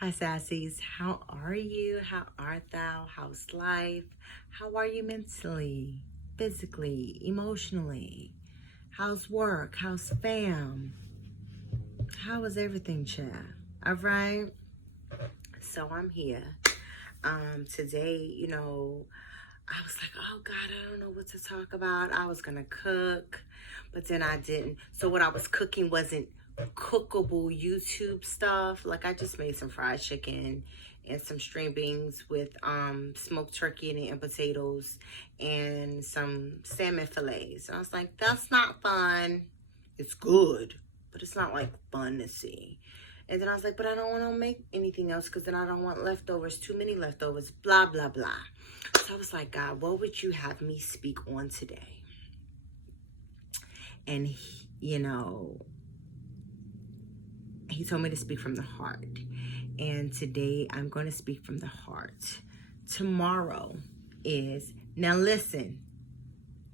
Hi, Sassies. How are you? How art thou? How's life? How are you mentally, physically, emotionally? How's work? How's fam? How is everything, chat? All right. So I'm here. Today, I was like, oh God, I don't know what to talk about. I was gonna cook, but then I didn't. So what I was cooking wasn't cookable YouTube stuff. Like I just made some fried chicken and some string beans with smoked turkey and potatoes and some salmon fillets. And I was like, that's not fun. It's good, but it's not like fun to see. And then I was like, but I don't want to make anything else because then I don't want leftovers, too many leftovers, blah, blah, blah. So I was like, God, what would you have me speak on today? And, he told me to speak from the heart. And today I'm going to speak from the heart. Tomorrow is, now listen,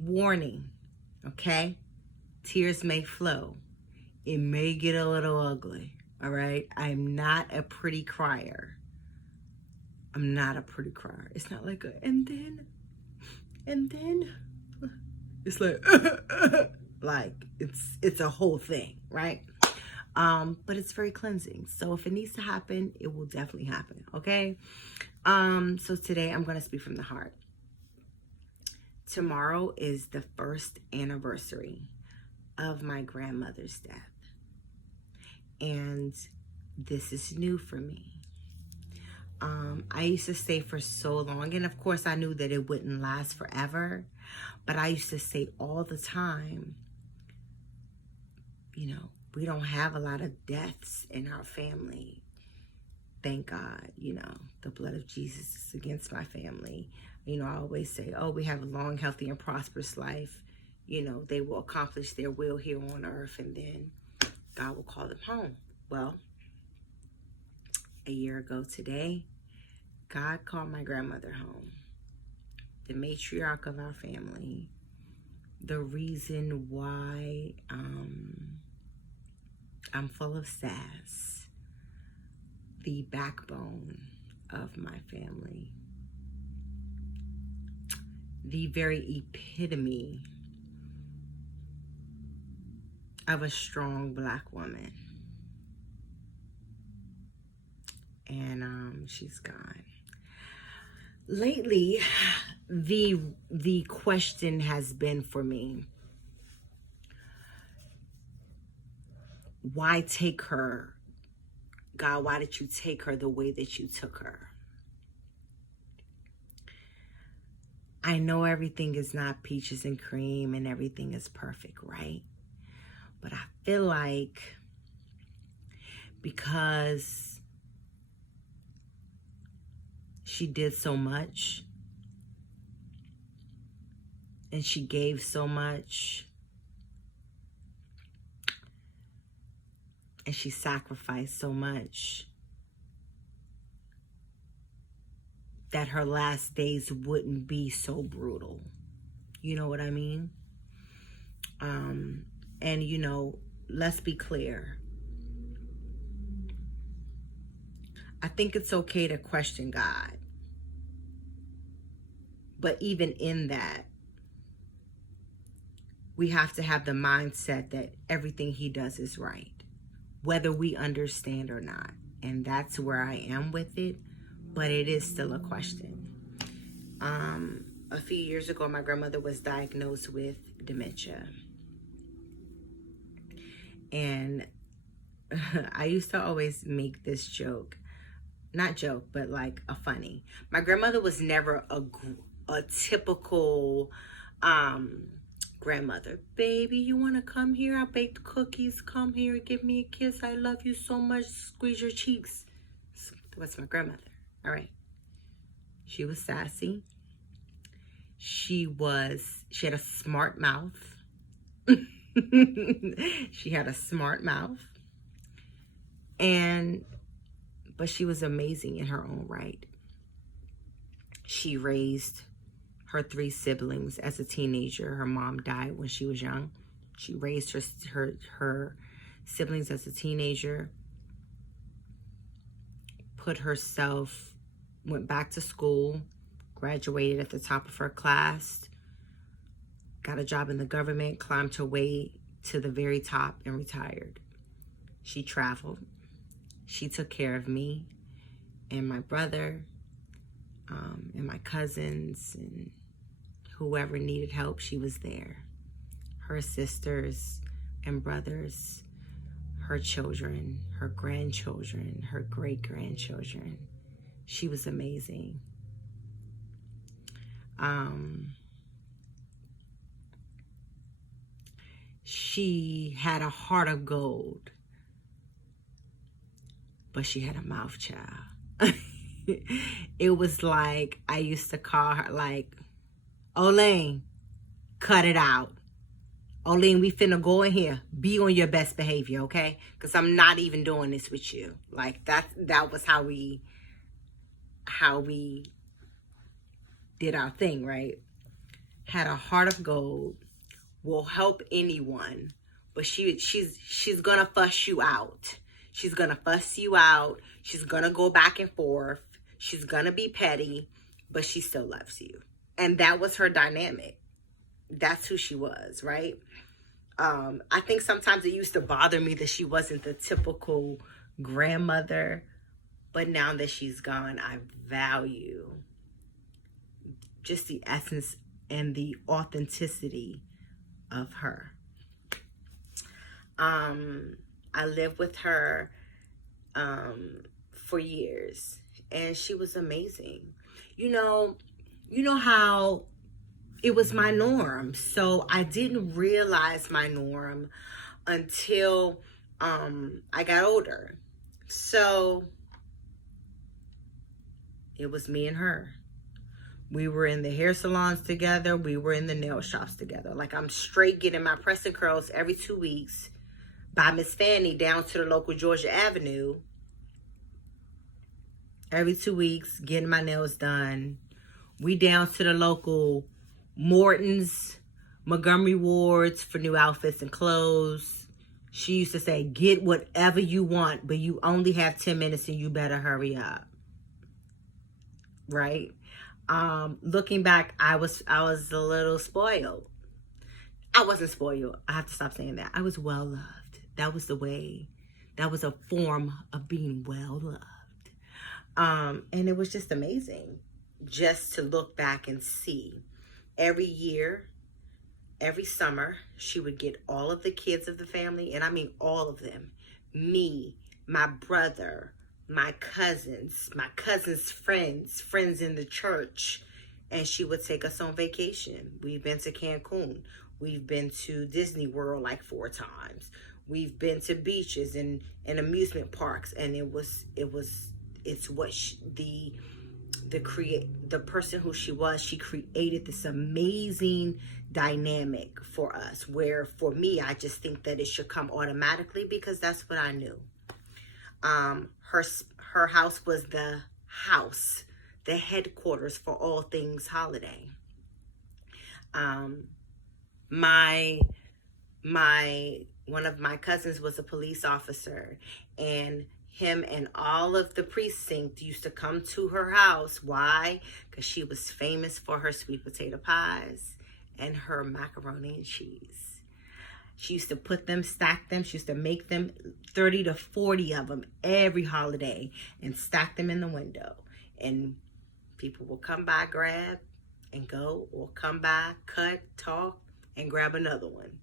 warning, okay? Tears may flow. It may get a little ugly, all right? I'm not a pretty crier. I'm not a pretty crier. It's not like and then. It's like, like it's a whole thing, right? But it's very cleansing. So if it needs to happen, it will definitely happen, okay? So today I'm going to speak from the heart. Tomorrow is the first anniversary of my grandmother's death. And this is new for me. I used to say for so long, and of course I knew that it wouldn't last forever, but I used to say all the time, we don't have a lot of deaths in our family. Thank God, the blood of Jesus is against my family. I always say, oh, we have a long, healthy, and prosperous life. They will accomplish their will here on earth, and then God will call them home. Well, a year ago today, God called my grandmother home, the matriarch of our family, the reason why I'm full of sass, the backbone of my family, the very epitome of a strong Black woman. And she's gone. Lately, the question has been for me, why take her? God, why did you take her the way that you took her? I know everything is not peaches and cream and everything is perfect, right? But I feel like because she did so much and she gave so much and she sacrificed so much, that her last days wouldn't be so brutal. You know what I mean? And let's be clear. I think it's okay to question God. But even in that, we have to have the mindset that everything he does is right, whether we understand or not. And that's where I am with it, but it is still a question. A few years ago, my grandmother was diagnosed with dementia. And I used to always make this joke, not joke, but like a funny. My grandmother was never a typical grandmother. Baby, you want to come here? I baked cookies. Come here, give me a kiss. I love you so much. Squeeze your cheeks. That's my grandmother. All right. She was sassy. She had a smart mouth. She had a smart mouth. But she was amazing in her own right. She raised her 3 siblings as a teenager. Her mom died when she was young. She raised her siblings as a teenager. put herself, went back to school, graduated at the top of her class, got a job in the government, climbed her way to the very top, and retired. She traveled. She took care of me and my brother, and my cousins, and whoever needed help, she was there. Her sisters and brothers, her children, her grandchildren, her great-grandchildren. She was amazing. She had a heart of gold, but she had a mouth, child. It was like, I used to call her like, Olene, cut it out. Olene, we finna go in here. Be on your best behavior, okay? Because I'm not even doing this with you. Like, that was how we did our thing, right? Had a heart of gold, will help anyone, but she's gonna fuss you out. She's gonna fuss you out. She's gonna go back and forth. She's gonna be petty, but she still loves you. And that was her dynamic. That's who she was, right? I think sometimes it used to bother me that she wasn't the typical grandmother, but now that she's gone, I value just the essence and the authenticity of her. I lived with her for years, and she was amazing. You know how it was my norm. So I didn't realize my norm until I got older. So it was me and her. We were in the hair salons together. We were in the nail shops together. Like, I'm straight getting my press and curls every 2 weeks by Miss Fanny down to the local Georgia Avenue. Every 2 weeks, getting my nails done. We down to the local Morton's, Montgomery Ward's for new outfits and clothes. She used to say, get whatever you want, but you only have 10 minutes and you better hurry up. Right? Looking back, I was a little spoiled. I wasn't spoiled. I have to stop saying that. I was well loved. That was the way. That was a form of being well loved. And it was just amazing just to look back and see. Every year, every summer, she would get all of the kids of the family, and I mean all of them. Me, my brother, my cousins friends in the church, and she would take us on vacation. We've been to Cancun. We've been to Disney World like 4 times. We've been to beaches and amusement parks, and it's what the person who she was, she created this amazing dynamic for us, where for me, I just think that it should come automatically because that's what I knew. Her house was the headquarters for all things holiday. One of my cousins was a police officer, and him and all of the precinct used to come to her house. Why? Because she was famous for her sweet potato pies and her macaroni and cheese. She used to put them, stack them. She used to make them 30 to 40 of them every holiday and stack them in the window. And people will come by, grab, and go, or come by, cut, talk, and grab another one.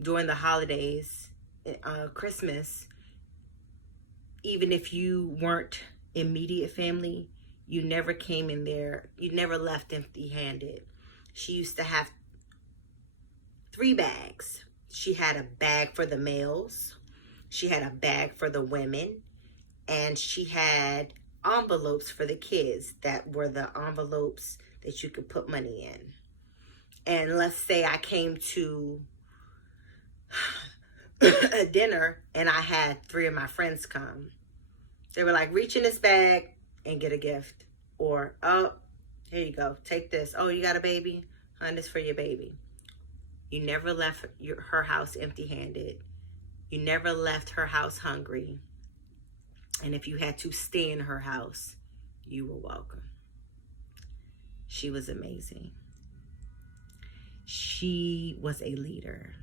During the holidays, Christmas, even if you weren't immediate family, you never came in there, you never left empty-handed. She used to have 3 bags. She had a bag for the males, she had a bag for the women, and she had envelopes for the kids that were the envelopes that you could put money in. And let's say I came to a dinner and I had 3 of my friends come. They were like, reach in this bag and get a gift. Or, oh, here you go, take this. Oh, you got a baby? Honey, this for your baby. You never left her house empty-handed. You never left her house hungry. And if you had to stay in her house, you were welcome. She was amazing. She was a leader.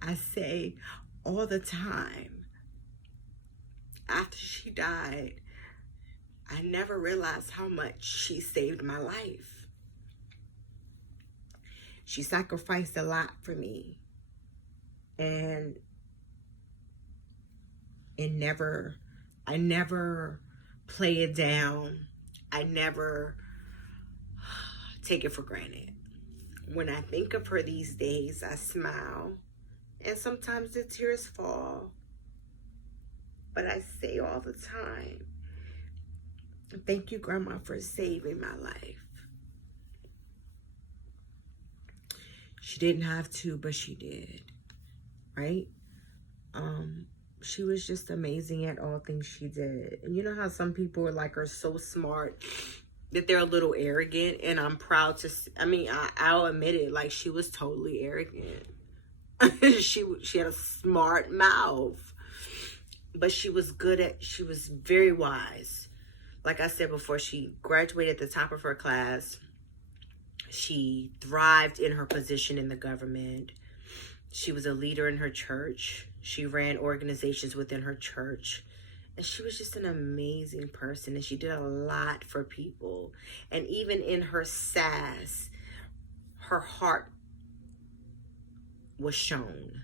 I say all the time, after she died, I never realized how much she saved my life. She sacrificed a lot for me. And I never play it down. I never take it for granted. When I think of her these days, I smile, and sometimes the tears fall. But I say all the time, thank you, Grandma, for saving my life. She didn't have to, but she did, right? She was just amazing at all things she did. And you know how some people are so smart that they're a little arrogant, and I'm proud to, I'll admit it, like, she was totally arrogant. She had a smart mouth, but she was very wise. Like I said before, she graduated at the top of her class. She thrived in her position in the government. She was a leader in her church. She ran organizations within her church. And she was just an amazing person. And she did a lot for people. And even in her sass, her heart was shown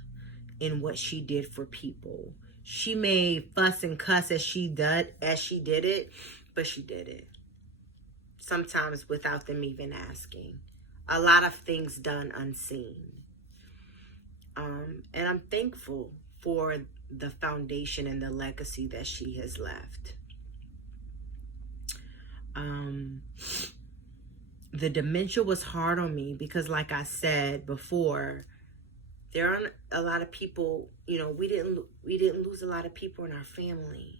in what she did for people. She may fuss and cuss as she did it, but she did it. Sometimes without them even asking. A lot of things done unseen. And I'm thankful for the foundation and the legacy that she has left. The dementia was hard on me because, like I said before, there aren't a lot of people, we didn't lose a lot of people in our family.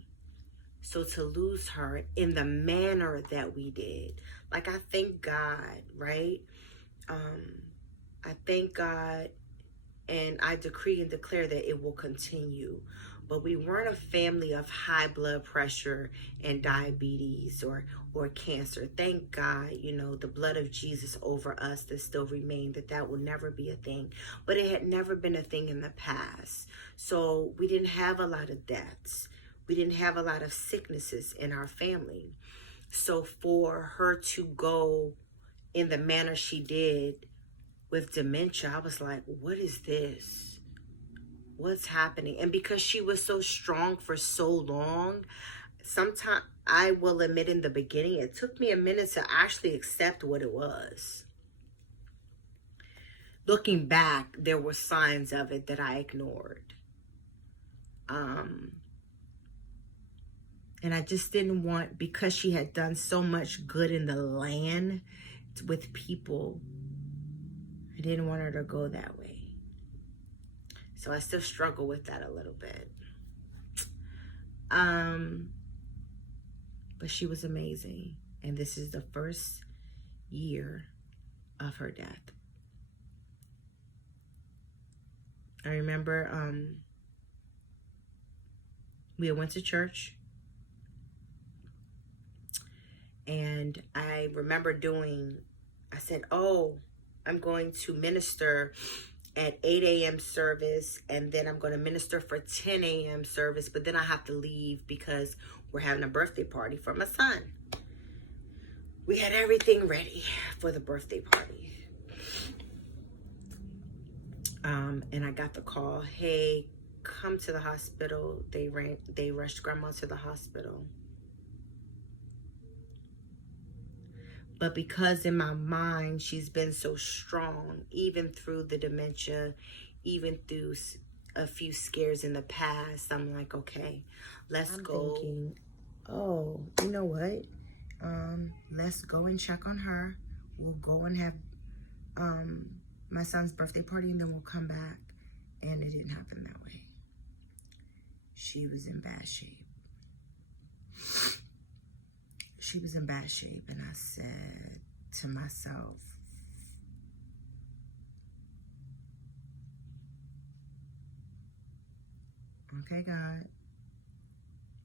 So to lose her in the manner that we did, I thank God, right? I thank God, and I decree and declare that it will continue. But we weren't a family of high blood pressure and diabetes or cancer. Thank God, the blood of Jesus over us that still remained, that will never be a thing. But it had never been a thing in the past. So we didn't have a lot of deaths. We didn't have a lot of sicknesses in our family. So for her to go in the manner she did with dementia, I was like, what is this? What's happening? And because she was so strong for so long, sometimes, I will admit, in the beginning, it took me a minute to actually accept what it was. Looking back, there were signs of it that I ignored. And I just didn't want, because she had done so much good in the land with people, I didn't want her to go that way. So I still struggle with that a little bit. But she was amazing. And this is the first year of her death. I remember we went to church. And I remember I said, I'm going to minister at 8 a.m. service, and then I'm going to minister for 10 a.m. service, but then I have to leave because we're having a birthday party for my son. We had everything ready for the birthday party. And I got the call, hey, come to the hospital. They rushed Grandma to the hospital. But because in my mind, she's been so strong, even through the dementia, even through a few scares in the past, I'm like, okay, let's go. Thinking, you know what? Let's go and check on her. We'll go and have my son's birthday party, and then we'll come back. And it didn't happen that way. She was in bad shape. She was in bad shape, and I said to myself, Okay, God,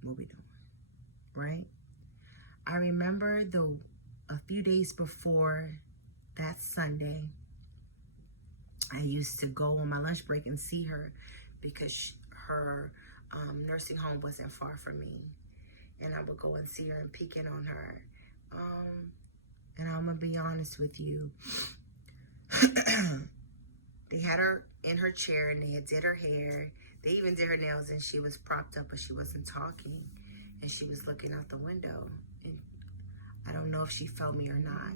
what we doing, right? I remember a few days before that Sunday, I used to go on my lunch break and see her because her nursing home wasn't far from me. And I would go and see her and peek in on her. And I'm going to be honest with you. They had her in her chair and they had did her hair. They even did her nails and she was propped up, but she wasn't talking. And she was looking out the window. And I don't know if she felt me or not.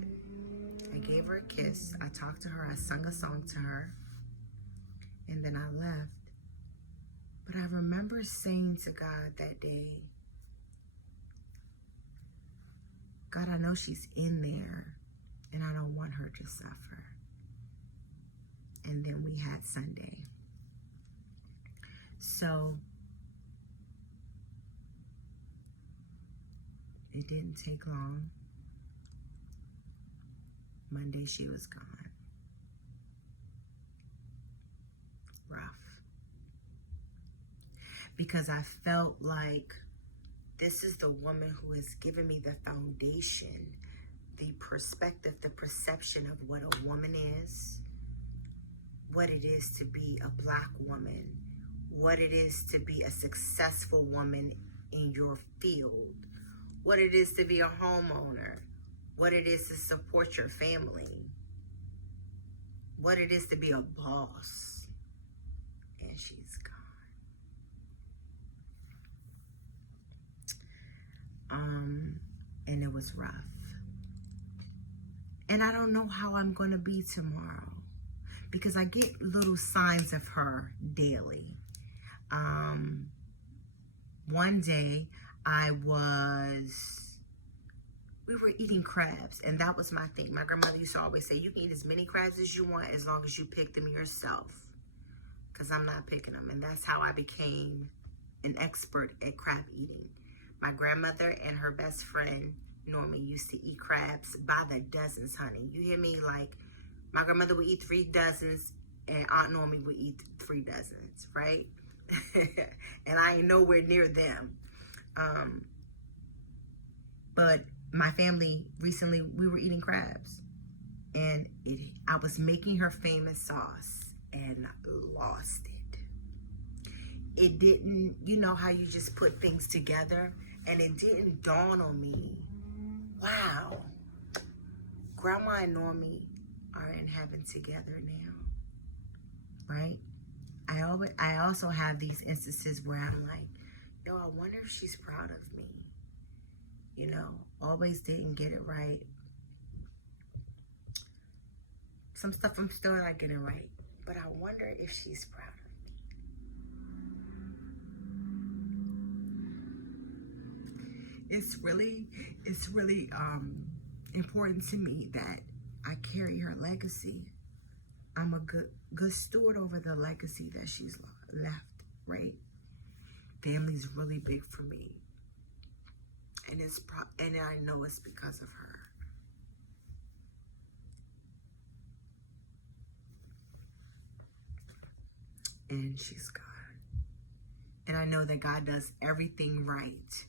I gave her a kiss. I talked to her. I sung a song to her. And then I left. But I remember saying to God that day, God, I know she's in there and I don't want her to suffer. And then we had Sunday. So it didn't take long. Monday she was gone. Rough. Because I felt like this is the woman who has given me the foundation, the perspective, the perception of what a woman is, what it is to be a Black woman, what it is to be a successful woman in your field, what it is to be a homeowner, what it is to support your family, what it is to be a boss. And she's gone. And it was rough. And I don't know how I'm going to be tomorrow because I get little signs of her daily. One day we were eating crabs, and that was my thing. My grandmother used to always say, you can eat as many crabs as you want as long as you pick them yourself, because I'm not picking them. And that's how I became an expert at crab eating. My grandmother and her best friend, Normie, used to eat crabs by the dozens, honey. You hear me? Like, my grandmother would eat 3 dozens, and Aunt Normie would eat 3 dozens, right? And I ain't nowhere near them. But my family, recently, we were eating crabs. And I was making her famous sauce, and lost it. It didn't, you know how you just put things together? And it didn't dawn on me, wow, Grandma and Normie are in heaven together now, right? I also have these instances where I'm like, yo, I wonder if she's proud of me. You know, always didn't get it right. Some stuff I'm still not getting right, but I wonder if she's proud of me. It's really important to me that I carry her legacy. I'm a good steward over the legacy that she's left, right? Family's really big for me, and and I know it's because of her. And she's gone. And I know that God does everything right.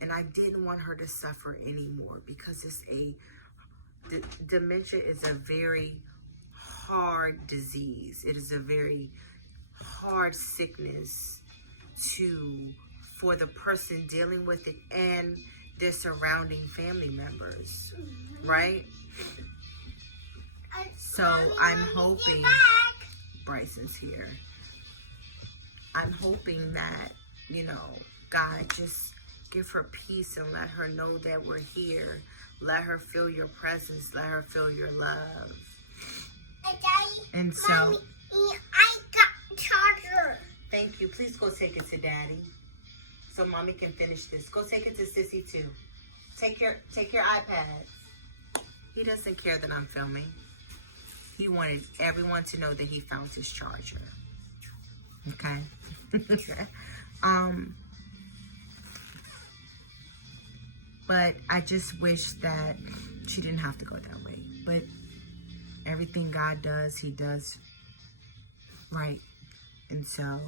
And I didn't want her to suffer anymore because dementia is a very hard disease. It is a very hard sickness for the person dealing with it and their surrounding family members, right? So I'm hoping, Bryson's here. I'm hoping that, God just give her peace and let her know that we're here. Let her feel your presence. Let her feel your love. And so, Mommy, I got charger. Thank you. Please go take it to Daddy, so Mommy can finish this. Go take it to Sissy too. Take your iPads. He doesn't care that I'm filming. He wanted everyone to know that he found his charger. Okay. But I just wish that she didn't have to go that way. But everything God does, he does right. And so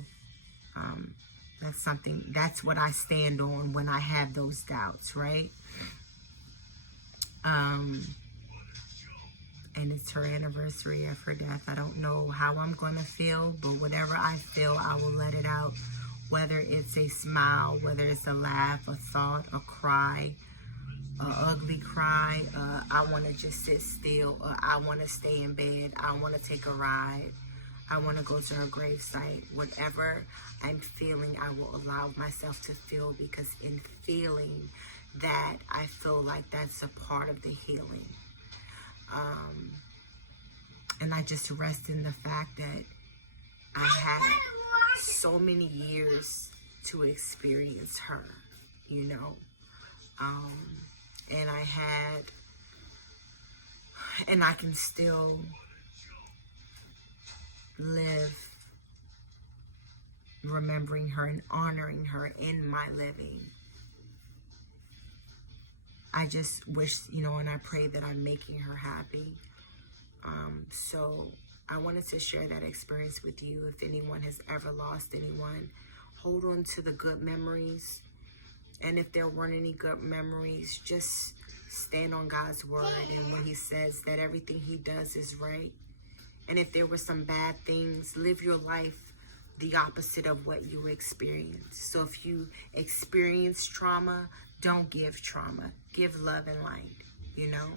That's what I stand on when I have those doubts, right? And it's her anniversary of her death. I don't know how I'm going to feel, but whatever I feel, I will let it out. Whether it's a smile, whether it's a laugh, a thought, a cry, an ugly cry, I want to just sit still, I want to stay in bed, I want to take a ride, I want to go to her gravesite. Whatever I'm feeling, I will allow myself to feel, because in feeling that, I feel like that's a part of the healing. And I just rest in the fact that I had so many years to experience her, you know. And I can still live remembering her and honoring her in my living. I just wish, you know, and I pray that I'm making her happy. So I wanted to share that experience with you. If anyone has ever lost anyone, hold on to the good memories. And if there weren't any good memories, just stand on God's word and when he says that everything he does is right. And if there were some bad things, live your life the opposite of what you experienced. So if you experience trauma, don't give trauma. Give love and light, you know.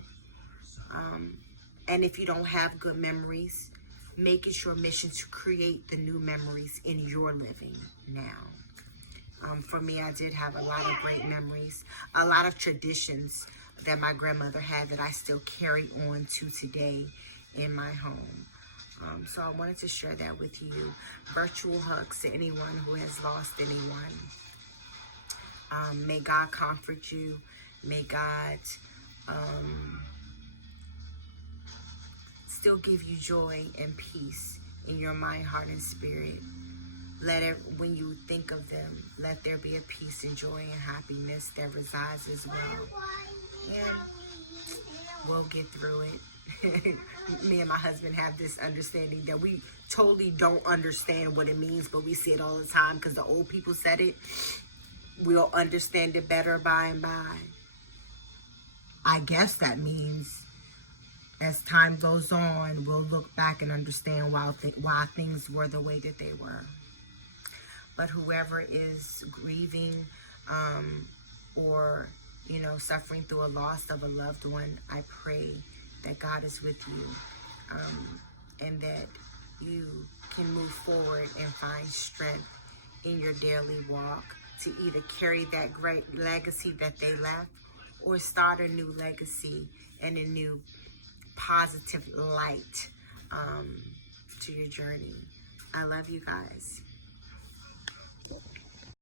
And if you don't have good memories, make it your mission to create the new memories in your living now. For me, I did have a lot of great memories, a lot of traditions that my grandmother had that I still carry on to today in my home. So I wanted to share that with you. Virtual hugs to anyone who has lost anyone. May God comfort you. May God still give you joy and peace in your mind, heart, and spirit. Let it, when you think of them, let there be a peace and joy and happiness that resides as well. And we'll get through it. Me and my husband have this understanding that we totally don't understand what it means, but we say it all the time because the old people said it. We'll understand it better by and by. I guess that means as time goes on, we'll look back and understand why things were the way that they were. But whoever is grieving or, you know, suffering through a loss of a loved one, I pray that God is with you and that you can move forward and find strength in your daily walk to either carry that great legacy that they left or start a new legacy and a new positive light to your journey. I love you guys.